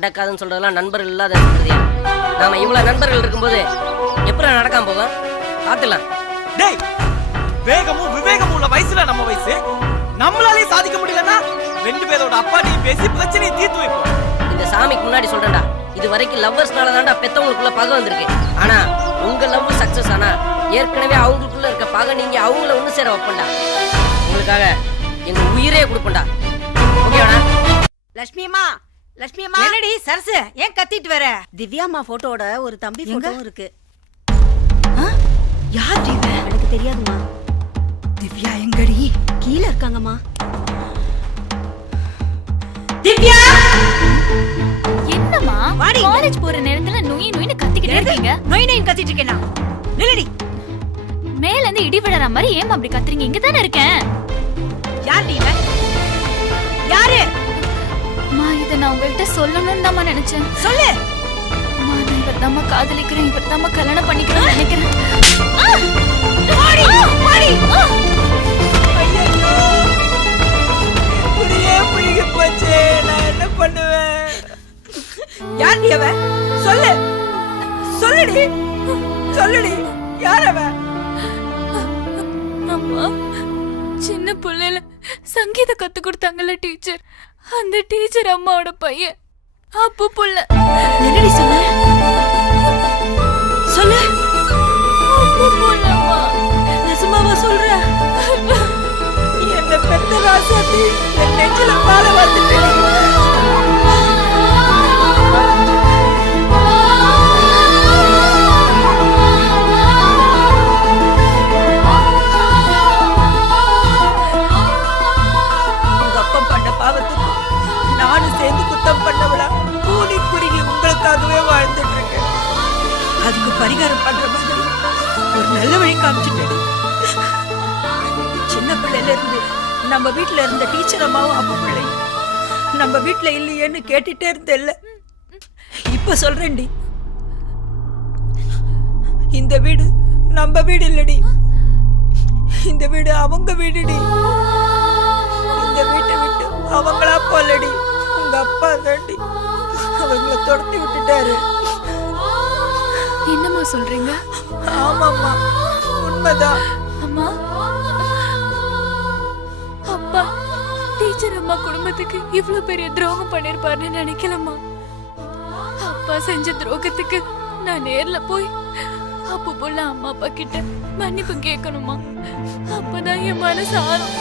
நடக்காதுன்னு சொல்றதெல்லாம் நண்பர்கள் இல்லாத நாம இவ்வளவு நண்பர்கள் இருக்கும்போது எப்படி நடக்காம போகும் பார்த்துலாம் டேய் வேகமும் விவேகமும் உள்ள வயசுல நம்ம வயசு. நம்மளாலே சாதிக்க முடியலன்னா ரெண்டு பேரோட அப்பாட்டையும் பேசி பிரச்சனையை தீர்த்து வைப்போம். இந்த சாமிக்கு முன்னாடி சொல்றேன்டா இது வரைக்கும் லவ்வர்ஸ்னால தான்டா பெத்தவங்களுக்குள்ள பகை வந்திருக்கு. ஆனா உங்க லவ் சக்சஸ் ஆனா ஏற்கனவே அவங்களுக்குள்ள இருக்க பகை நீங்க அவங்கள ஒண்ணு சேர வைப்பண்டா உங்களுக்காக எங்க உயிரே கொடுப்பண்டா ஓகேவாடா லட்சுமியம்மா! லட்சுமியம்மா என்னடி சரசு ஏன் கத்திட்டு வர? திவ்யாம்மா போட்டோட ஒரு தம்பி? போட்டோவும் இருக்கு. யார் இவ எனக்கு தெரியாதுமா திவ்யா எங்கடி? கீழே இருக்காங்கம்மா. திவ்யா! என்னம்மா? வாடி. காலேஜ் போற நேரத்துல நொய் நொய்னு கத்திக்கிட்டே இருக்கீங்க? நொய் நொயின் கத்திட்டு இருக்கேனா? நில்லடி. மேல இருந்து இடி விழற மாதிரி ஏன் அப்படி கத்துறீங்க? இங்க தானே இருக்கேன். யார் இவ யாரு? அம்மா நான் உங்ககிட்ட சொல்லணும்னு தான் நினைச்சேன். சொல்லு! நான் இவர் தாம்மா காதலிக்கிறேன் இவர் தாம்மா கல்யாணம் பண்ணிக்கிறேன் நினைக்கிறேன். பண்ணுவேன்? யார் நீ அவ? சொல்லு! சொல்லுடி! சொல்லுடி! யார் அவ? அம்மா சின்ன பிள்ளைல சங்கீதம் கத்து கொடுத்தாங்கல்ல டீச்சர். அந்த டீச்சர் அம்மாவோட பையன். அப்பு புள்ள. என்னடி சொன்ன? சொல்லு. அப்பு புள்ளம்மா நிஜமாவா சொல்ற? என்ன பெத்த ராசாத்தி என் நெஞ்சில வந்துட்டு. உங்க சுத்தம் பண்ணவளா? கூலி குறுகி உங்களுக்காகவே வாழ்ந்துட்டு இருக்கேன் அதுக்கு பரிகாரம் பண்ற மாதிரி ஒரு நல்ல வழி காமிச்சுட்டேன். சின்ன பிள்ளையில இருந்து நம்ம வீட்டுல இருந்த டீச்சர் அம்மாவும் அப்பா பிள்ளையும் நம்ம வீட்டுல இல்லையேன்னு கேட்டுட்டே இருந்தேல்ல இப்ப சொல்றேன்டி. இந்த வீடு நம்ம வீடு இல்லடி. இந்த வீடு அவங்க வீடுடி. இந்த வீட்டை விட்டு அவங்களா போலடி. அப்பா தாண்டி. அவங்கள துரத்தி விட்டுட்டாரு. என்னம்மா சொல்றீங்க? ஆமாம்மா. உண்மைதான். அம்மா. அப்பா டீச்சர் அம்மா குடும்பத்துக்கு இவ்ளோ பெரிய துரோகம் பண்ணிருப்பாருன்னு நினைக்கலம்மா. அப்பா செஞ்ச துரோகத்துக்கு நான் நேர்ல போய் அப்போ போல அம்மா அப்பா கிட்ட மன்னிப்பு கேட்கணுமா அப்பதான் என் மனசு ஆறும்.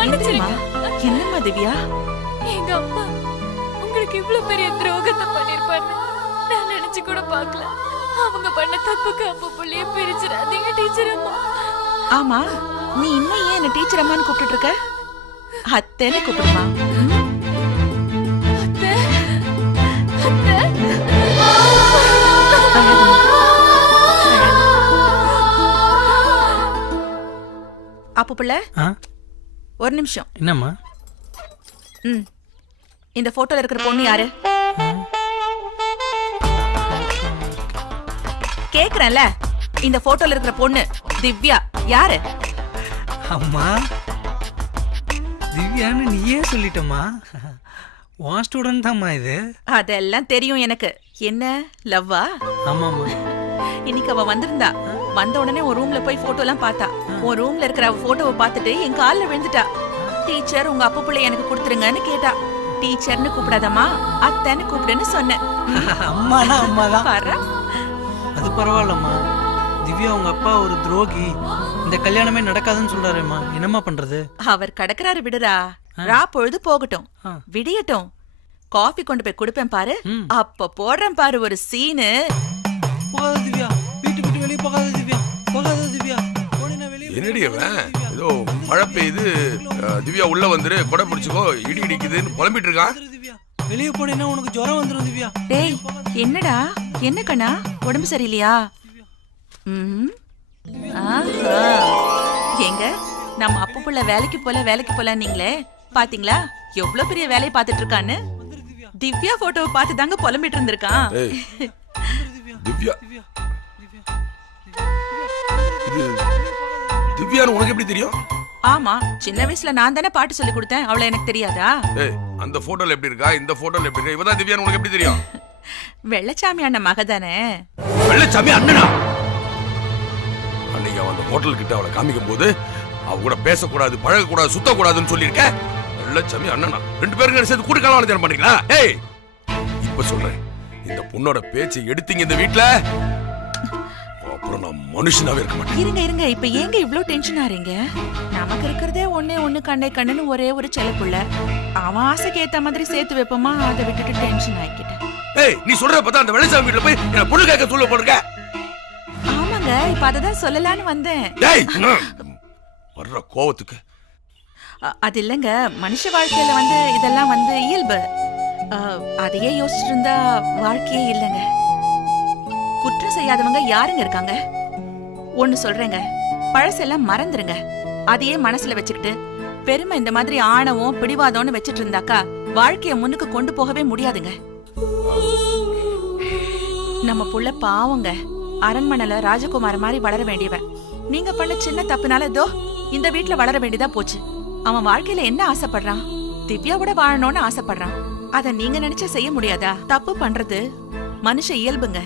மன்னிச்சிருங்க என்னம்மா? திவ்யா? எங்க அப்பா உங்களுக்கு இவ்ளோ பெரிய துரோகத்தை பண்ணிருப்பாருன்னு நான் நினைச்சு கூட பார்க்கல. அவங்க பண்ண தப்புக்கு அப்பா புள்ளைய பிரிச்சிடாதீங்க டீச்சர் அம்மா. ஆமா நீ இன்னும் ஏன் என்ன டீச்சர் அம்மான்னு கூப்பிட்டு இருக்க? அத்தைன்னு கூப்பிடுமா? அத்தை அத்தை. அப்பு பிள்ளை ஆ? ஒரு நிமிஷம். என்னம்மா? ம். இந்த போட்டோல இருக்கிற பொண்ணு யாரு? கேக்குறேன்ல. இந்த போட்டோல இருக்கிற பொண்ணு திவ்யா. யாரு? அம்மா திவ்யான்னு நீயே சொல்லிட்டம்மா. உன் ஸ்டூடெண்ட் தான்மா இது. அதெல்லாம் தெரியும் எனக்கு. என்ன லவ்வா? ஆமாம்மா. இன்னைக்கு அவ வந்திருந்தா. வந்த உடனே ஒரு ரூம்ல போய் போட்டோ எல்லாம் பார்த்தா. உன் ரூம்ல இருக்கிற போட்டோவை பார்த்துட்டு என் கால்ல விழுந்துட்டா. டீச்சர் உங்க அப்பா பிள்ளை எனக்கு கொடுத்துருங்கன்னு கேட்டா. டீச்சர்னு கூப்பிடாதம்மா அத்தைன்னு கூப்பிடுன்னு சொன்னேன் அம்மானா அம்மா தான் பாரு. அது பரவாயில்லம்மா. திவ்யா உங்க அப்பா ஒரு துரோகி. இந்த கல்யாணமே நடக்காதுன்னு சொல்றாருமா என்னம்மா பண்றது? அவர் கடக்குறாரு விடுறா. ரா பொழுது போகட்டும். விடியட்டும். காஃபி கொண்டு போய் கொடுப்பேன் பாரு. அப்ப போடுறேன் பாரு ஒரு சீனு. போகாத திவ்யா போகாத திவ்யா போனீன்னா என்னடி அவன்? ஏதோ மழை பெய்யுது திவ்யா உள்ள வந்துரு கொடை பிடிச்சுக்கோ இடி இடிக்குதுன்னு புலம்பிட்டு இருக்கான். வெளியே போனீங்கன்னா உனக்கு ஜுரம் வந்துரும் திவ்யா? டேய் என்னடா? என்ன கண்ணா? உடம்பு சரியில்லையா? ம் ஆஹா. ஏங்க நம்ம அப்பு புள்ள வேலைக்கு போல வேலைக்கு போல நீங்களே பாத்தீங்களா? எவ்வளவு பெரிய வேலையை பார்த்துட்டு இருக்கான்னு? திவ்யா. போட்டோவை பார்த்து தாங்க புலம்பிட்டு இருந்திருக்கான். திவ்யா. திவ்யான்னு உனக்கு எப்படி தெரியும்? ஆமா சின்ன வயசுல நான் தானே பாட்டு சொல்லி கொடுத்தேன். அவளை எனக்கு தெரியாதா? ஏய் அந்த போட்டோல எப்படி இருக்கா? இந்த போட்டோல எப்படி இருக்கா? இவதான் திவ்யான்னு உனக்கு எப்படி தெரியும்? வெள்ளச்சாமி அண்ணன் மக தானே? வெள்ளச்சாமி அண்ணனா? அன்னைக்கு அவன் அந்த ஹோட்டல் கிட்ட அவளை காமிக்கும் போது அவ கூட பேசக்கூடாது பழகக்கூடாது சுத்தக்கூடாதுன்னு சொல்லியிருக்க வெள்ளச்சாமி அண்ணனா? ரெண்டு பேரும் சேர்த்து கூட்டு கல்யாணம் பண்ணீங்களா ஏய் இப்ப சொல்றேன் இந்த பொண்ணோட பேச்சை எடுத்தீங்க இந்த நான் மனுஷனாவே இருக்க மாட்டேன். இருங்க இருங்க. இப்ப ஏங்க இவ்ளோ டென்ஷன் ஆறீங்க? நமக்கு இருக்கிறதே ஒண்ணே ஒண்ணு கண்ணே கண்ணுன்னு ஒரே ஒரு செல்லப்புள்ள அவன் ஆசைக்கு ஏத்த மாதிரி சேர்த்து வைப்போமா? அதை விட்டுட்டு டென்ஷன் ஆக்கிட்டேன். ஏய் நீ சொல்ற பார்த்தா அந்த வெள்ளச்சாமி வீட்டுல போய் என்ன பொண்ணு கேட்க சொல்ல போடுங்க ஆமாங்க இப்ப அததான் சொல்லலான்னு வந்தேன். டேய் வர்ற கோவத்துக்கு. அது இல்லைங்க. மனுஷ வாழ்க்கையில வந்து இதெல்லாம் வந்து இயல்பு. அதையே யோசிச்சுட்டு இருந்தா வாழ்க்கையே இல்லைங்க. குற்றம் செய்யாதவங்க யாருங்க இருக்காங்க? ஒன்னு சொல்றேங்க. பழசெல்லாம் மறந்துருங்க. அதையே மனசுல வச்சுக்கிட்டு பெருமை இந்த மாதிரி ஆணவம் பிடிவாதம்னு வச்சிட்டு இருந்தாக்கா வாழ்க்கைய முன்னுக்கு கொண்டு போகவே முடியாதுங்க. நம்ம புள்ள பாவங்க. அரண்மனையில ராஜகுமார மாதிரி வளர வேண்டியவன். நீங்க பண்ண சின்ன தப்புனால தோ இந்த வீட்ல வளர வேண்டியதா போச்சு. அவன் வாழ்க்கையில என்ன ஆசைப்படுறான்? திவ்யாவோட வாழணும்னு ஆசைப்படுறான். அத நீங்க நினைச்சா செய்ய முடியாதா? தப்பு பண்றது மனுஷ இயல்புங்க.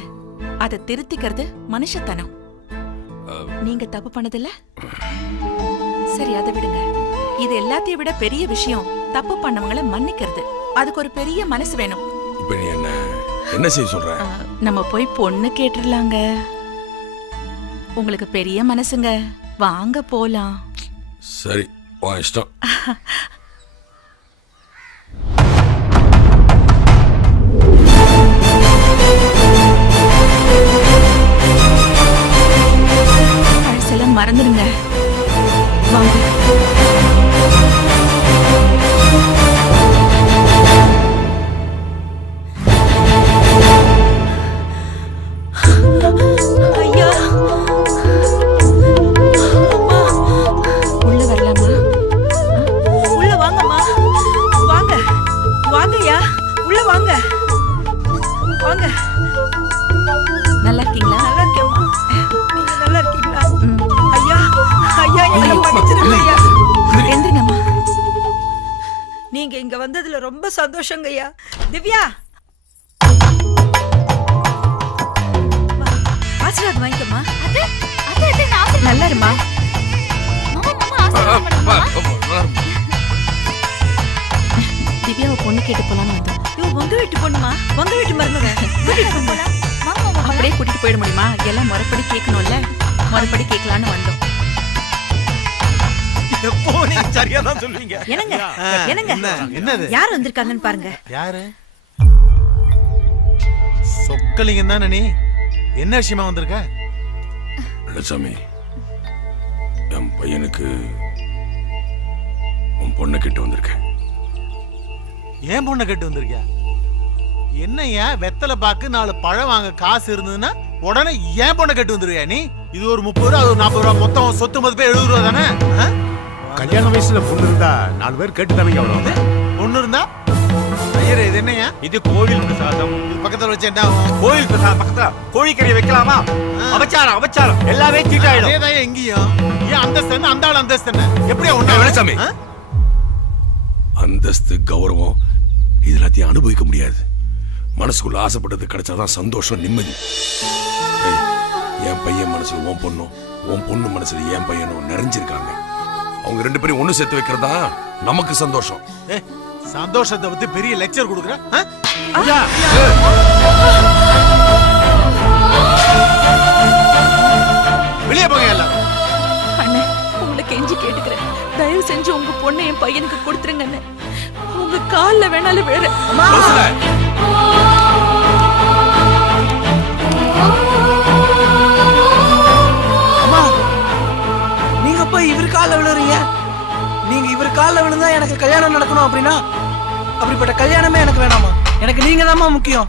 அதை திருத்திக்கிறது மனுஷத்தனம். நீங்க தப்பு பண்ணதில்ல. சரி அதை விடுங்க. இது எல்லாத்தையும் விட பெரிய விஷயம் தப்பு பண்ணவங்கள மன்னிக்கிறது. அதுக்கு ஒரு பெரிய மனசு வேணும். இப்ப நீ என்ன என்ன செய்ய சொல்ற? நம்ம போய் பொண்ணு கேட்டுடலாங்க. உங்களுக்கு பெரிய மனசுங்க. வாங்க போலாம். சரி உன் இஷ்டம். மறந்துடுங்க வாங்க. ரொம்ப சந்தோஷங்க ஐயா திவ்யா வா, ஆசீர்வாதம் வாங்கிக்கம்மா நல்லா இருமா. திவ்யாவை பொண்ணு கேட்டு போலான்னு வந்தோம் ஐயோ உங்க வீட்டு பொண்ணுமா உங்க வீட்டு மருமக மாமா, போலாம். அப்படியே கூட்டிட்டு போயிட முடியுமா எல்லாம் முறைப்படி கேட்கணும்ல முறைப்படி கேட்கலான்னு வந்தோம் எப்போ நீங்க சரியா தான் சொல்லுவீங்க. என்னங்க? என்னங்க? என்னது? யார் வந்திருக்காங்கன்னு பாருங்க. யாரு? சொக்கலிங்கம் தானே நீ? என்ன விஷயமா வந்திருக்க? வெள்ளச்சாமி என் பையனுக்கு உன் பொண்ணை கிட்ட வந்திருக்கேன். ஏன் பொண்ணை கட்டு வந்திருக்க? என்னய்யா வெத்தலை பாக்கு நாலு பழம் வாங்க காசு இருந்ததுன்னா உடனே ஏன் பொண்ணை கட்டு வந்துருவியா நீ? இது ஒரு முப்பது ரூபா அது ஒரு நாற்பது ரூபா மொத்தம் சொத்து மதிப்பு எழுபது ரூபா தானே? கல்யாண வயசுல பொண்ணு இருந்தா நாலு பேர் கேட்டு தானே அவ்வளோ பொண்ணு இருந்தா? ஐயரே இது என்னய்யா இது கோவில் பிரசாதம். இது பக்கத்துல வச்சு என்ன ஆகும்? கோவில் பிரசாதம் பக்கத்துல கோழிக்கறி வைக்கலாமா? அபச்சாரம் அபச்சாரம். எல்லாமே தீட்டாயிடும் அதேதான் எங்கேயும். ஏன் அந்தஸ்து என்ன? அந்த ஆள் அந்தஸ்து என்ன? எப்படியா ஒண்ணா? வெள்ளச்சாமி அந்தஸ்து கௌரவம் இது எல்லாத்தையும் அனுபவிக்க முடியாது. மனசுக்குள்ள ஆசைப்பட்டது கிடைச்சாதான் சந்தோஷம் நிம்மதி. என் பையன் மனசுல உன் பொண்ணும் உன் பொண்ணு மனசுல என் பையனும் நிறைஞ்சிருக்காங்க. அவங்க ரெண்டு பேரும் ஒண்ணு சேர்த்து வைக்கிறதா? நமக்கு சந்தோஷம். சந்தோஷத்தை பத்தி பெரிய லெக்சர் கொடுக்குற? வெளியே போங்க எல்லாரும். அண்ணே உங்களை கெஞ்சி கேட்டுக்கிறேன். தயவு செஞ்சு உங்க பொண்ணை என் பையனுக்கு கொடுத்துருங்கண்ணே. உங்க கால்ல வேணாலும் விழுறேன் கால்ல விழுறீங்க? நீங்க இவர் கால்ல விழுந்தா எனக்கு கல்யாணம் நடக்கணும் அப்படின்னா அப்படிப்பட்ட கல்யாணமே எனக்கு வேணாமா? எனக்கு நீங்க முக்கியம்.